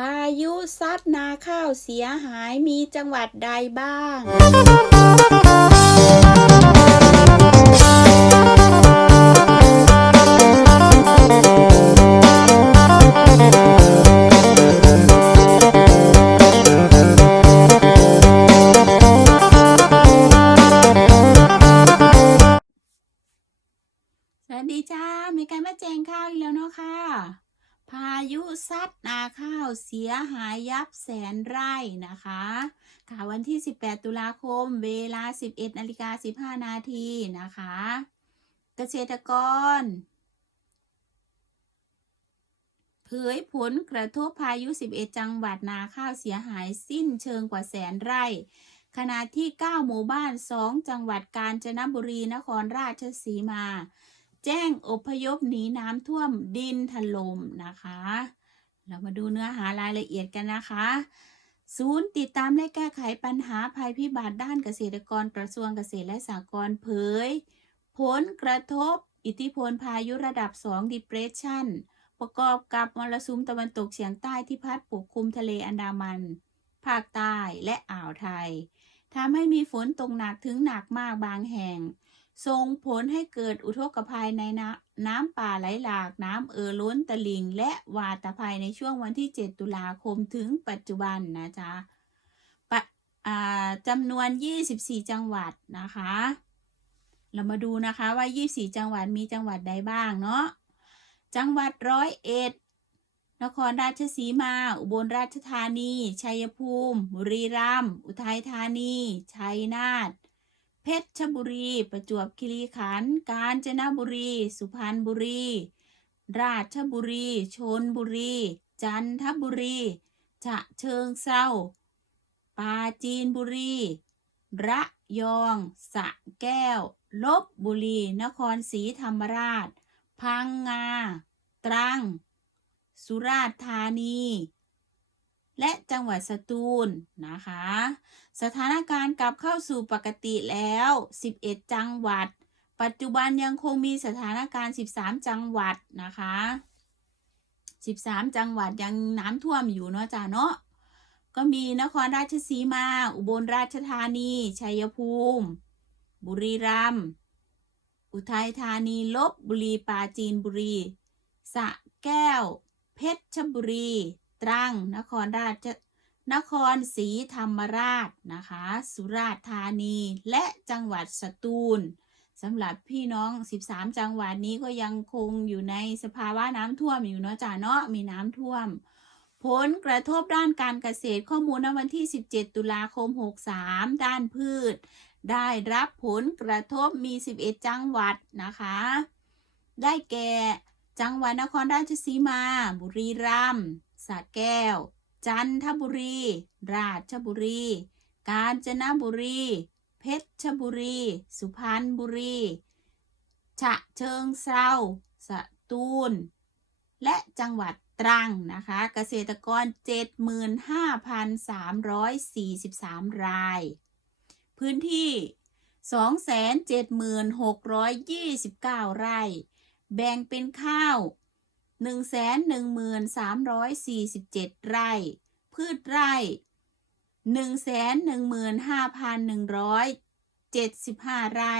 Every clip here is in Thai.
พายุซัดนาข้าวเสียหายมีจังหวัดใดบ้างายุซัดนาข้าวเสียหายยับแสนไร่นะคะ ค่ะวันที่ 18 ตุลาคม เวลา 11นาฬิกา15 นาทีนะคะ เกษตรกร เผยผลกระทบพายุ 11 จังหวัดนาข้าวเสียหายสิ้นเชิงกว่าแสนไร่ขณะที่ 9 หมู่บ้าน 2 จังหวัดกาญจนบุรี นครราชสีมา แจ้งอพยพหนีน้ำท่วมดินถล่มนะคะ เรามาดูเนื้อหารายละเอียดกันนะคะ ศูนย์ติดตามและแก้ไขปัญหาภัยพิบัติด้านเกษตรกรกระทรวงเกษตรและสหกรณ์เผย ผลกระทบ อิทธิพลพายุระดับ 2 depression ประกอบกับมรสุมตะวันตกเฉียงใต้ที่พัดปกคลุมทะเลอันดามัน ภาคใต้และอ่าวไทยทำให้มีฝนตกหนักถึงหนักมากบางแห่ง ส่งผลให้เกิดอุทกภัยในน้ำน้ำป่าไหลหลากน้ำเอ่อล้นตลิ่ง และวาตภัยในช่วงวันที่ 7 ตุลาคมถึงปัจจุบันนะจ๊ะะอ่าจำนวน 24 จังหวัดนะคะ เรามาดูนะคะว่า 24 จังหวัดมีจังหวัดใดบ้างเนาะจังหวัดร้อยเอ็ดนครราชสีมา อุบลราชธานี ชัยภูมิ บุรีรัมย์ อุทัยธานี ชัยนาท เพชรบุรี ประจวบคีรีขันธ์กาญจนบุรี สุพรรณบุรี ราชบุรีชนบุรี จันทบุรีฉะเชิงเซาปาจีนบุรี ระยอง สะแก้ว ลบบุรี นครศรีธรรมราช พังงา ตรัง สุราษฎร์ธานี และจังหวัดสตูลนะคะ สถานการณ์กลับเข้าสู่ปกติแล้ว 11 จังหวัด ปัจจุบันยังคงมีสถานการณ์ 13 จังหวัดนะคะ 13 จังหวัดยังน้ำท่วมอยู่เนาะจ้าเนาะก็มีนครราชสีมา อุบลราชธานี ชัยภูมิ บุรีรัมย์ อุทัยธานี ลบบุรี ปราจีนบุรี สะแก้ว เพชรบุรี ตรัง นครราช นครศรีธรรมราชนะคะ สุราษฎร์ธานี และจังหวัดสตูลสำหรับพี่น้อง 13 จังหวัดนี้ก็ยังคงอยู่ในสภาวะน้ำท่วมอยู่เนาะจ้าเนาะ มีน้ำท่วม ผลกระทบด้านการเกษตรข้อมูลณวันที่ 17 ตุลาคม 63 ด้านพืช ได้รับผลกระทบมี 11 จังหวัดนะคะ ได้แก่ จังหวัดนครราชสีมา บุรีรัมย์ สระแก้ว จันทบุรี ราชบุรี กาญจนบุรี เพชรบุรี สุพรรณบุรี ฉะเชิงเซาสตูล และจังหวัดตรังนะคะ เกษตรกร 75,343 ราย พื้นที่ 276,29 ไร่ แบ่งเป็นข้าว 1,1347 ไร่ พืชไร่ 115,175 ไร่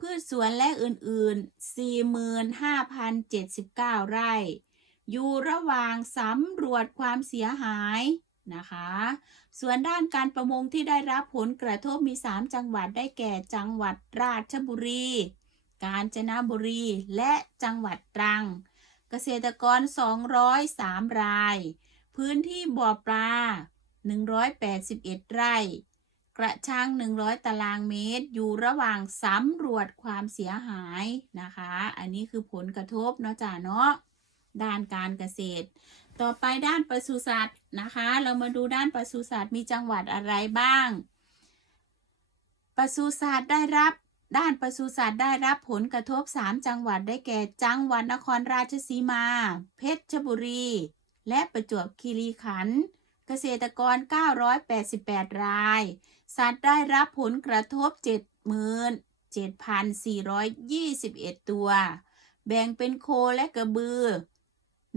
พืชสวนและอื่นๆ 45,079 ไร่ อยู่ระหว่างสำรวจความเสียหายนะคะ ส่วนด้านการประมงที่ได้รับผลกระทบมี 3 จังหวัดได้แก่จังหวัดราชบุรี กาญจนบุรี และจังหวัดตรัง เกษตรกร 203 ราย พื้นที่บ่อปลา 181 ไร่ กระชัง 100 ตารางเมตร อยู่ระหว่างสำรวจความเสียหายนะคะ อันนี้คือผลกระทบเนาะจ้าเนาะ ด้านการเกษตร ต่อไปด้านปศุสัตว์นะคะ เรามาดูด้านปศุสัตว์มีจังหวัดอะไรบ้างปศุสัตว์ได้รับ ด้านปศุสัตว์ได้รับผลกระทบ 3 จังหวัดได้แก่จังหวัดนครราชสีมา เพชรบุรี และประจวบคีรีขันธ์เกษตรกร 988 ราย สัตว์ได้รับผลกระทบ 77,421 ตัว แบ่งเป็นโคและกระบือ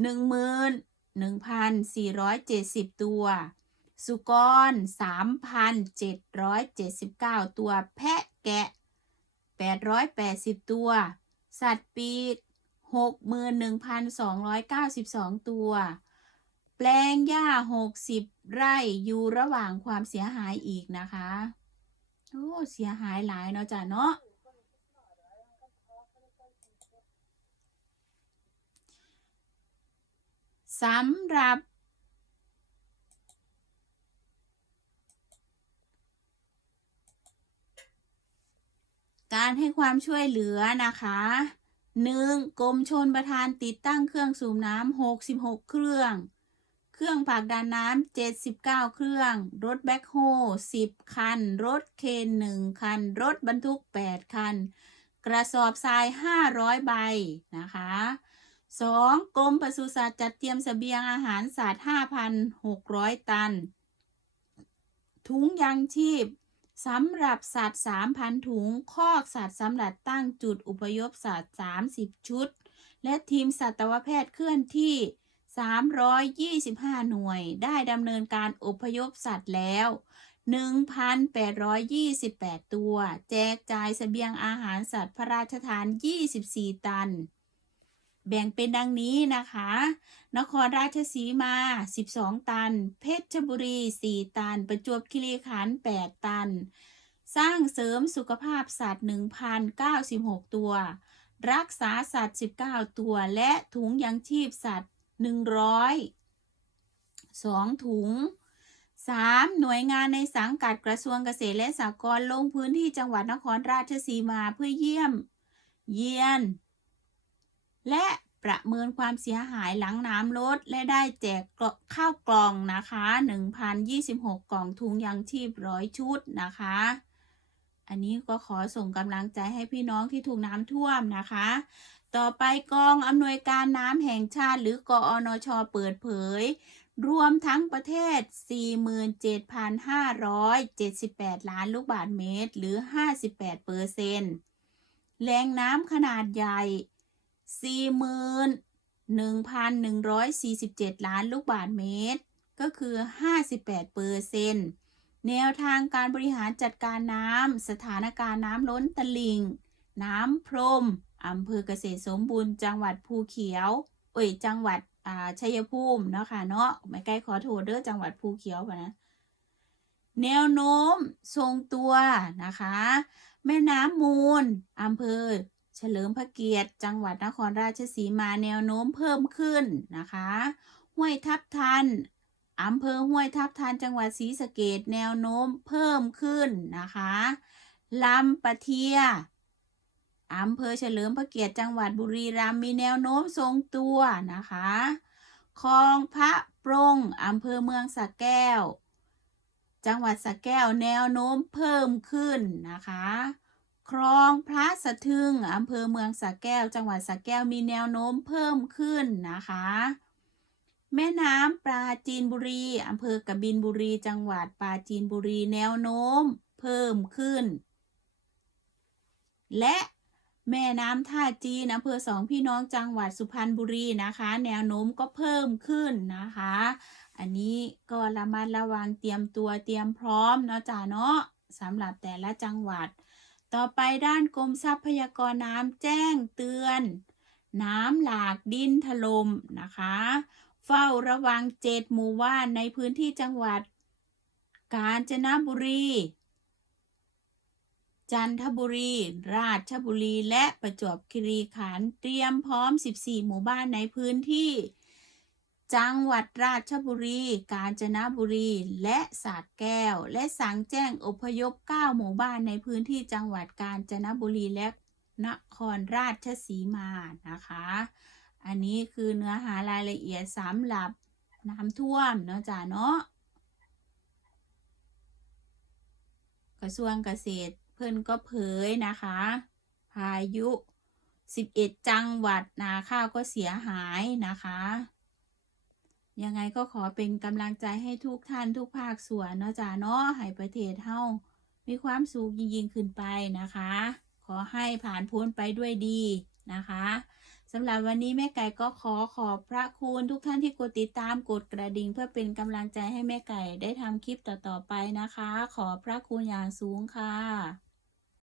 11,470 ตัว สุกร 3,779 ตัว แพะแกะ 880 ตัว สัตว์ปีก 61,292 ตัว แปลงหญ้า 60 ไร่อยู่ระหว่างความเสียหายอีกนะคะ โอ้ เสียหายหลายเนาะจ้ะเนาะสำหรับ การให้ความช่วยเหลือนะคะหนึ่งกรมชนประทานติดตั้งเครื่องสูบน้ำ66เครื่อง เครื่องผลักดันน้ำ79เครื่อง รถแบ็คโฮ10คัน รถเคน1คัน รถบรรทุก8คัน กระสอบทราย500ใบนะคะ 2. กรมปศุสัตว์จัดเตรียมเสบียงอาหารสัตว์5,600ตัน ถุงยังชีพ สำหรับสัตว์ 3,000 ถุง คอกสัตว์สำหรับตั้งจุดอุปยพสัตว์ 30 ชุด และทีมสัตวแพทย์เคลื่อนที่ 325 หน่วย ได้ดำเนินการอพยพสัตว์แล้ว 1,828 ตัว แจกจ่ายเสบียงอาหารสัตว์พระราชทาน 24 ตัน แบ่งเป็นดังนี้นะคะ นครราชสีมา 12 ตัน เพชรบุรี 4 ตัน ประจวบคีรีขันธ์8ตัน สร้างเสริมสุขภาพสัตว์ 1,096 ตัว รักษาสัตว์ 19 ตัว และถุงยังชีพสัตว์ 100 2 ถุง 3. หน่วยงานในสังกัดกระทรวงเกษตรและสหกรณ์ลงพื้นที่จังหวัดนครราชสีมาเพื่อเยี่ยม เยียน และประเมินความเสียหายหลังน้ำลด และได้แจกข้าวกล่องนะคะ 1,026 กล่องถุงยังชีพร้อยชุดนะคะ อันนี้ก็ขอส่งกำลังใจให้พี่น้องที่ถูกน้ำท่วมนะคะ ต่อไปกองอำนวยการน้ำแห่งชาติ หรือกอนชเปิดเผย รวมทั้งประเทศ 47,578 ล้านลูกบาศก์เมตร หรือ 58เปอร์เซนต์แหล่งน้ำขนาดใหญ่ 41,147 ล้านลูกบาศก์เมตร ก็คือ 58เปอร์เซ็นต์แนวทางการบริหารจัดการน้ำ สถานการณ์น้ำล้นตลิ่ง น้ำพรมอำเภอเกษตรสมบูรณ์จังหวัดภูเขียว เอ่ย จังหวัดอ่าชัยภูมิเนาะค่ะเนาะไม่ใกล้ขอโทษเด้อจังหวัดภูเขียวะนะ แนวโน้มทรงตัวนะคะ แม่น้ำมูลอำเภอ เฉลิมพระเกียรติ จังหวัดนครราชสีมาแนวโน้มเพิ่มขึ้นนะคะ ห้วยทับทันอำเภอห้วยทับทันจังหวัดศรีสะเกดแนวโน้มเพิ่มขึ้นนะคะลำปะเทียอำเภอเฉลิมพระเกียรติจังหวัดบุรีรัมย์มีแนวโน้มทรงตัวนะคะคลองพระปรงอำเภอเมืองสระแก้ว จังหวัดสระแก้วแนวโน้มเพิ่มขึ้นนะคะ คลองพระสะทึงอำเภอเมืองสระแก้ว จังหวัดสระแก้วมีแนวโน้มเพิ่มขึ้นนะคะ แม่น้ำปราจีนบุรีอำเภอกบินบุรี จังหวัดปราจีนบุรีแนวโน้มเพิ่มขึ้น และแม่น้ำท่าจีนอำเภอสองพี่น้องจังหวัดสุพรรณบุรีนะคะ แนวโน้มก็เพิ่มขึ้นนะคะ อันนี้ก็ระมัดระวังเตรียมตัวเตรียมพร้อมเนาะจ้าเนาะสำหรับแต่ละจังหวัด ต่อไปด้านกรมทรัพยากรน้ำแจ้งเตือน น้ำหลากดินถล่มนะคะ เฝ้าระวังเจ็ดหมู่บ้านในพื้นที่จังหวัด กาญจนบุรี จันทบุรี ราชบุรีและประจวบคีรีขันธ์เตรียมพร้อม 14 หมู่บ้านในพื้นที่ จังหวัดราชบุรี กาญจนบุรี และสระแก้ว และสั่งแจ้งอพยพ 9 หมู่บ้านในพื้นที่จังหวัดกาญจนบุรีและนครราชสีมานะคะ อันนี้คือเนื้อหารายละเอียดสำหรับน้ำท่วมเนาะจ้าเนาะกระทรวงเกษตรเพิ่นก็เผยนะคะ พายุ 11 จังหวัดนาข้าวก็เสียหายนะคะ ยังไงก็ขอเป็นกำลังใจให้ทุกท่านทุกภาคส่วนเนาะจ้าเนาะให้ประเทศเฮามีความสุขยิ่งๆขึ้นไปนะคะ ขอให้ผ่านพ้นไปด้วยดีนะคะสำหรับวันนี้แม่ไก่ก็ขอขอบพระคุณทุกท่านที่กดติดตามกดกระดิ่ง เพื่อเป็นกำลังใจให้แม่ไก่ได้ทำคลิปต่อๆไปนะคะ ขอพระคุณอย่างสูงค่ะ